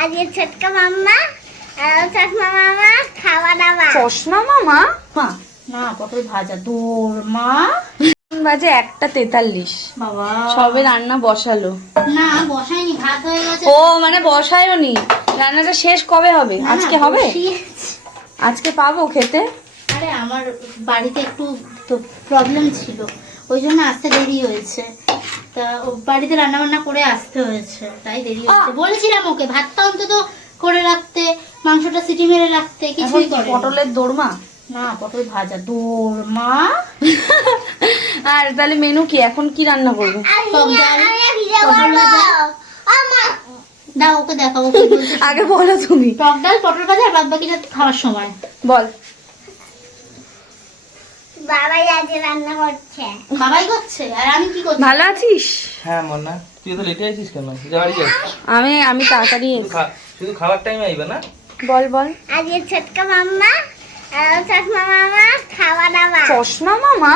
আজকে ছোটকা মাম্মা আর চশমা মামা খাওয়া দাওয়া। চশমা মামা? মা না, পটল ভাজা দোরমা। বাজে 1:43। বাবা সবে রান্না বসালো। না বসাইনি, ভাত হয়ে গেছে। ও মানে বসায়নি, রান্নাটা শেষ কবে হবে? না, আজকে হবে? বসিয়েছি। আজকে পাবো খেতে? আরে আমার বাড়িতে একটু তো প্রবলেম ছিল, ওই জন্য আসতে দেরি হয়েছে। তা ও বাড়িতে রান্না বান্না করে আসতে হয়েছে, তাই দেরি হয়েছে। বলেছিলাম ওকে ভাতটা অন্তত করে রাখতে, মাংসটা সিটি মেরে রাখতে, কিছুই করে পটলের দোরমা? না, পটল ভাজা দোরমা। আর তাহলে মেনু কি, এখন কি রান্না করবে? টক ডাল, পটল ভাজা। দাও ওকে দেখাবো কি বলছে। আগে বলো তুমি। টক ডাল, পটল ভাজা, আর বাদ বাকিটা খাওয়ার সময়। বল। বাবা আজ রান্না করছে। বাবাই করছে, আর আমি কি করছি? ভালো আছিস? হ্যাঁ মন্না, তুই তো লেটে আছিস কেন? যা বাড়ি যা। আমি তাড়াতাড়ি এসেছি। শুধু খাবার টাইমে আইবে না? বল বল। আজকে ছোটকা মাম্মা আর চশমা মামা খাওয়া দাওয়া। চশমা মামা?